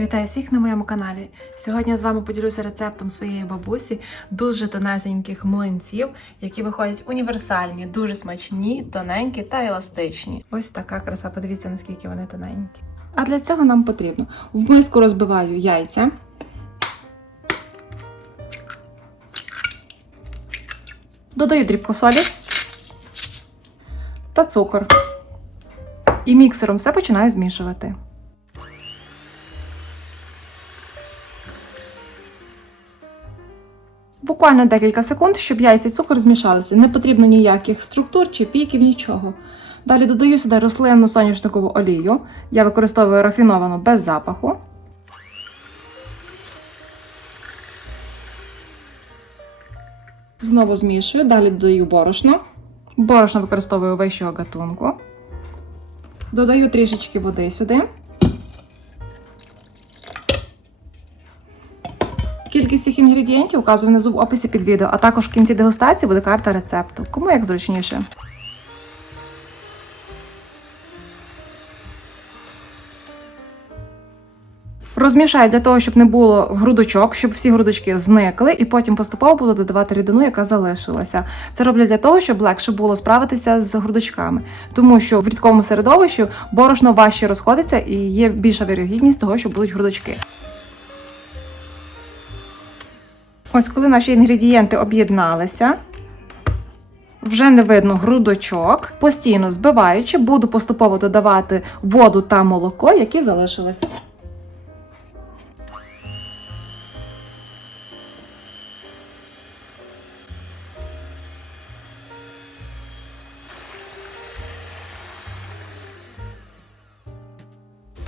Вітаю всіх на моєму каналі. Сьогодні я з вами поділюся рецептом своєї бабусі дуже тонесеньких млинців, які виходять універсальні, дуже смачні, тоненькі та еластичні. Ось така краса. Подивіться, наскільки вони тоненькі. А для цього нам потрібно в миску розбиваю яйця. Додаю дрібку солі та цукор. І міксером все починаю змішувати. Буквально декілька секунд, щоб яйця і цукор змішалися. Не потрібно ніяких структур чи піків, нічого. Далі додаю сюди рослинну соняшникову олію. Я використовую рафіновану без запаху. Знову змішую, далі додаю борошно. Борошно використовую вищого гатунку. Додаю трішечки води сюди. Кількість цих інгредієнтів указую внизу в описі під відео, а також в кінці дегустації буде карта рецепту. Кому як зручніше. Розмішаю для того, щоб не було грудочок, щоб всі грудочки зникли, і потім поступово буду додавати рідину, яка залишилася. Це роблю для того, щоб легше було справитися з грудочками, тому що в рідкому середовищі борошно важче розходиться і є більша вірогідність того, що будуть грудочки. Ось коли наші інгредієнти об'єдналися, вже не видно грудочок, постійно збиваючи, буду поступово додавати воду та молоко, які залишились.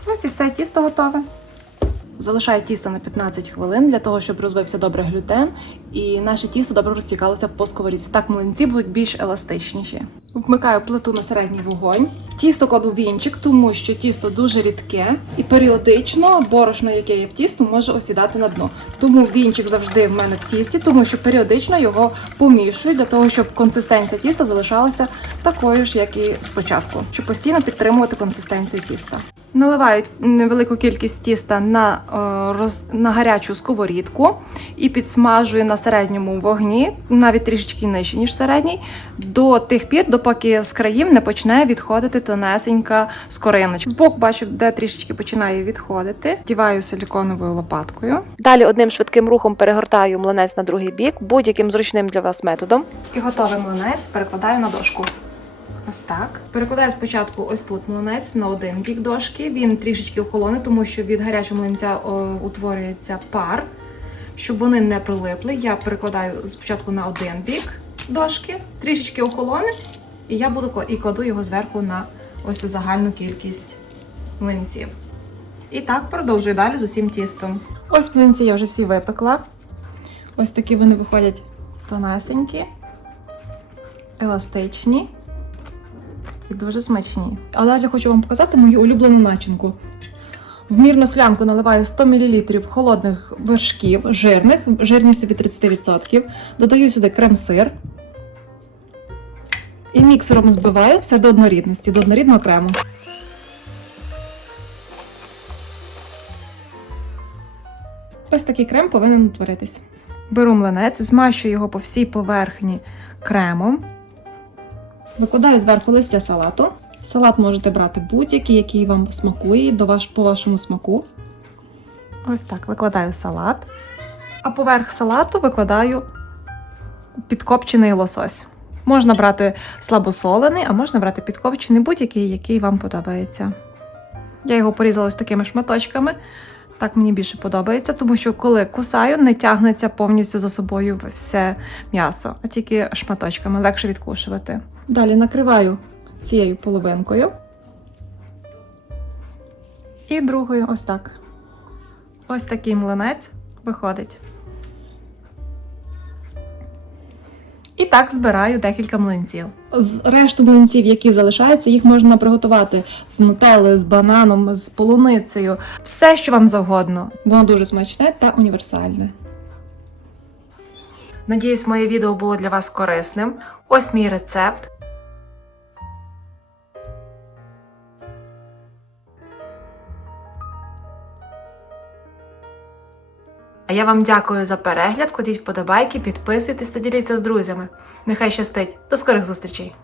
Ось і все, тісто готове. Залишаю тісто на 15 хвилин для того, щоб розвився добре глютен, і наше тісто добре розтікалося по сковорідці. Так млинці будуть більш еластичніші. Вмикаю плиту на середній вогонь. Тісто кладу в вінчик, тому що тісто дуже рідке, і періодично борошно, яке є в тісто, може осідати на дно. Тому вінчик завжди в мене в тісті, тому що періодично його помішую для того, щоб консистенція тіста залишалася такою ж, як і спочатку, щоб постійно підтримувати консистенцію тіста. Наливаю невелику кількість тіста на, е, роз, на гарячу сковорідку і підсмажую на середньому вогні, навіть трішечки нижче, ніж середній, до тих пір, допоки з країв не почне відходити тонесенька скориночка. Збоку бачу, де трішечки починає відходити. Діваю силіконовою лопаткою. Далі одним швидким рухом перегортаю млинець на другий бік, будь-яким зручним для вас методом. І готовий млинець перекладаю на дошку. Ось так. Перекладаю спочатку ось тут млинець на один бік дошки. Він трішечки охолоне, тому що від гарячого млинця о, утворюється пар. Щоб вони не прилипли, я перекладаю спочатку на один бік дошки, трішечки охолоне, і я буду і кладу його зверху на ось загальну кількість млинців. І так продовжую далі з усім тістом. Ось млинці я вже всі випекла. Ось такі вони виходять тонесенькі, еластичні і дуже смачні. А далі хочу вам показати мою улюблену начинку. В мірну склянку наливаю 100 мл холодних вершків, жирних, жирністю від 30%. Додаю сюди крем-сир. І міксером збиваю все до однорідності, до однорідного крему. Ось такий крем повинен утворитись. Беру млинець, змащую його по всій поверхні кремом. Викладаю зверху листя салату. Салат можете брати будь-який, який вам смакує, до ваш, по вашому смаку. Ось так, викладаю салат. А поверх салату викладаю підкопчений лосось. Можна брати слабосолений, а можна брати підкопчений будь-який, який вам подобається. Я його порізала ось такими шматочками. Так мені більше подобається, тому що коли кусаю, не тягнеться повністю за собою все м'ясо, а тільки шматочками легше відкушувати. Далі накриваю цією половинкою. І другою ось так. Ось такий млинець виходить. І так збираю декілька млинців. З решту млинців, які залишаються, їх можна приготувати з нутеллою, з бананом, з полуницею. Все, що вам завгодно. Воно дуже смачне та універсальне. Надіюсь, моє відео було для вас корисним. Ось мій рецепт. А я вам дякую за перегляд. Кладіть вподобайки, підписуйтесь та діліться з друзями. Нехай щастить. До скорих зустрічей!